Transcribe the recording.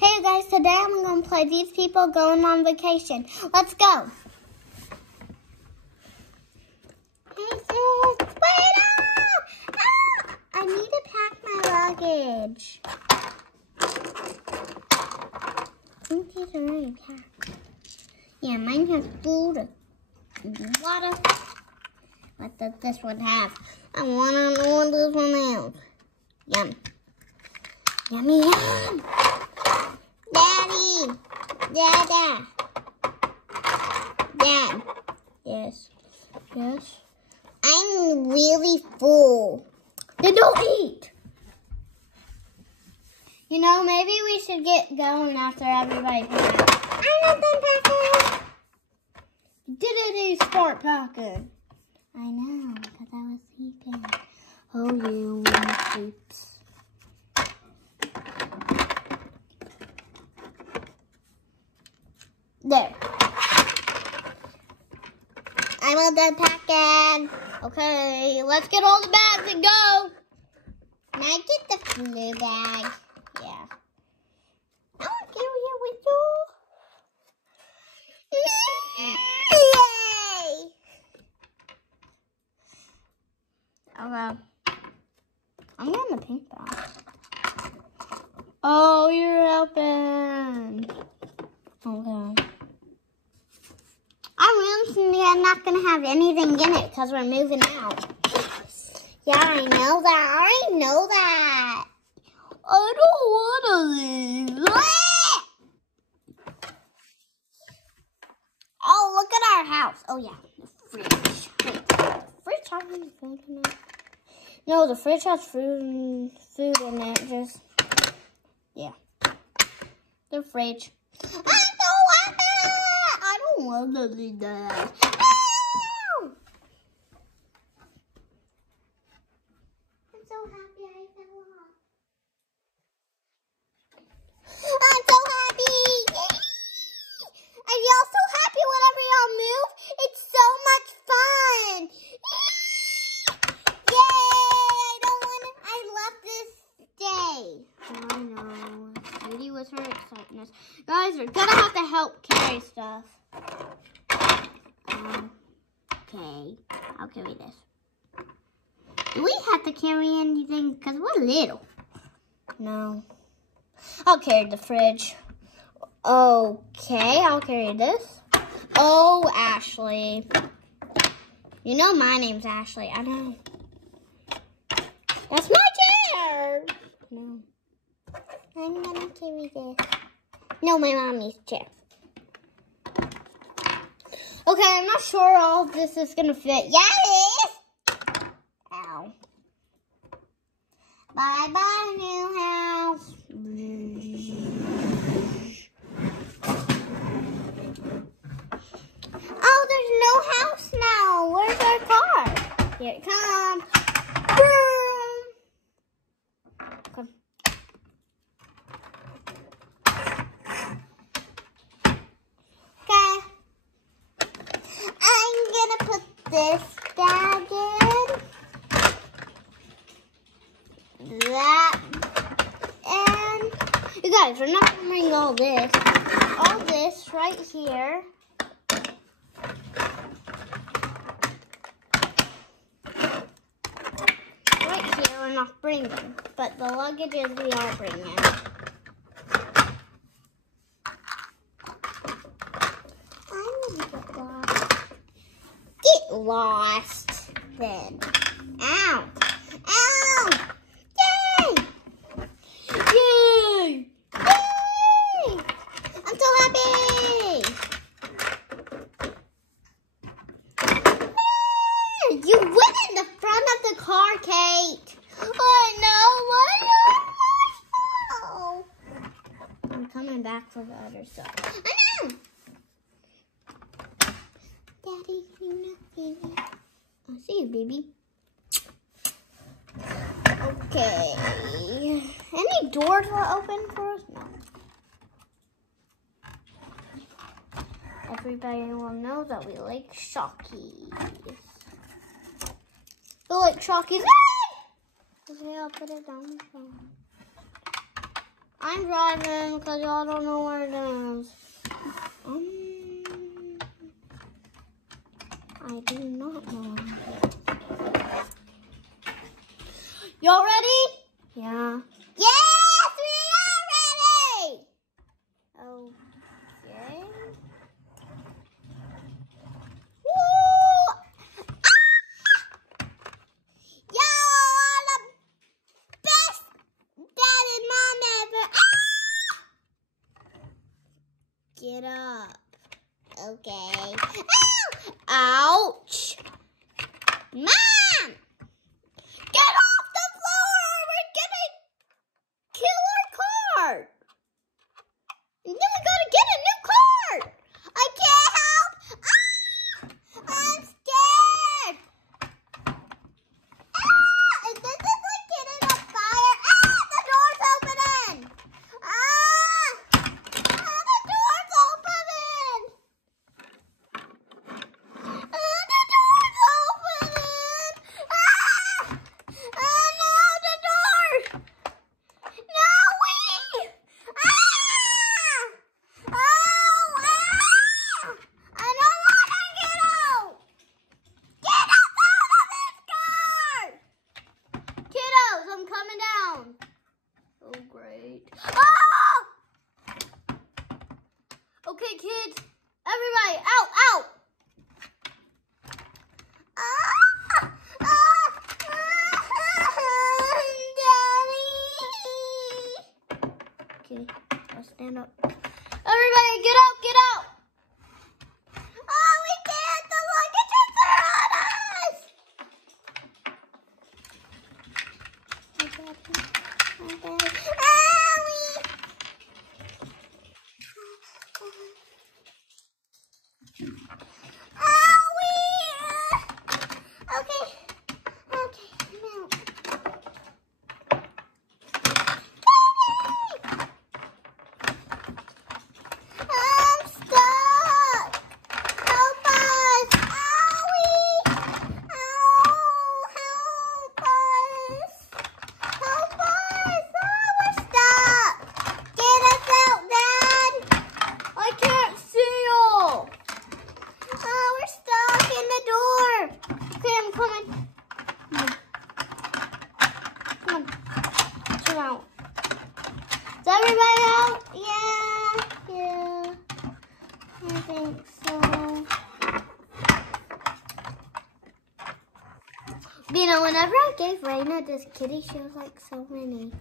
Hey guys, today I'm going to play These People Going on Vacation. Let's go. Hey sis, wait up! Ah, I need to pack my luggage. I think these are already packed. Yeah, mine has food and water. What does this one have? I want to know what this one has. Yum. Yummy, yum. Daddy. Dada. Dad. Yes. Yes. I'm really full. Then don't eat. You know, maybe we should get going after everybody packs. I'm not done packing. Did start packing? I know, because I was sleeping. Oh, you little creeps. There. I'm all done packing. Okay, let's get all the bags and go. Can I get the blue bag? Yeah. I'll carry it with you. Yay! Okay. I'm getting the pink bag. Oh, you're open. Okay. I'm not going to have anything in it because we're moving out. Yeah, I know that. I know that. I don't want to leave. Oh, look at our house. Oh, yeah. The fridge. Wait, the fridge has any food in it? No, the fridge has food in it. Just, yeah. The fridge. I'm so happy! I don't want to do that. No! I'm so happy I fell off. I'm so happy! Are y'all so happy whenever y'all move? It's so much fun! Yay! I love this day. Oh, I know. Sweetie was her excitement. Guys, we're gonna have to help carry stuff. Okay, I'll carry this. Do we have to carry anything? Because we're little. No. I'll carry the fridge. Okay, I'll carry this. Oh, Ashley. You know my name's Ashley. I know. That's my chair. No. I'm gonna carry this. No, my mommy's chair. Okay, I'm not sure all of this is gonna fit. Yeah, it is. Ow. Bye bye, new house. Oh, there's no house now. Where's our car? Here it comes. Come. Okay. I'm gonna put this bag in. That. And you guys, we're not gonna bring all this. All this right here. Right here, we're not bringing. But the luggages we are bringing. Get lost, then. Ow! Ow! Yay! Yay! Yay! I'm so happy! Yay! You went in the front of the car, Kate. Oh no! I'm coming back for the other side. I know! Daddy, you know, baby. I see you, baby. Okay. Any doors are open for us? No. Everybody will know that we like Shockies. We like Shockies. Okay, I'll put it down. I'm driving because y'all don't know where it is. I do not know. Y'all ready? Yeah. Yes, we are ready! Okay. Woo! Ah! Y'all are the best dad and mom ever. Ah! Get up. Okay. Ow! Ouch! Mom! Get off the floor! We're gonna kill our card! And then we gotta get a new card! I can't help! Ah! I'm scared! Ah! Is this like getting on fire? Ah! The door's opening! Ah! Ah! The door's opening! Ah! The door's opening! Ah! Oh no! The door! No! Wait! Ah! Oh! Ah! I don't want to get out! Get us out of this car! Kiddos, I'm coming down. Oh, great. Oh! Okay, kids. Everybody, out, out. Ah! Ah! Daddy. Okay, I'll stand up. Everybody, get out, get out. Oh, we can't. The luggages are on us. My daddy. Owie. Owie. Okay. Okay, I'm out. I'm stuck. Help us. Owie. Ow. Help us. Help us. Oh, we're stuck. Get us out, Dad. I can't see you. Oh, we're stuck in the door. Okay, I'm coming. Come on. Chill out. Is everybody out? Yeah. I think so. You know, whenever I gave Raina this kitty, she was like so many.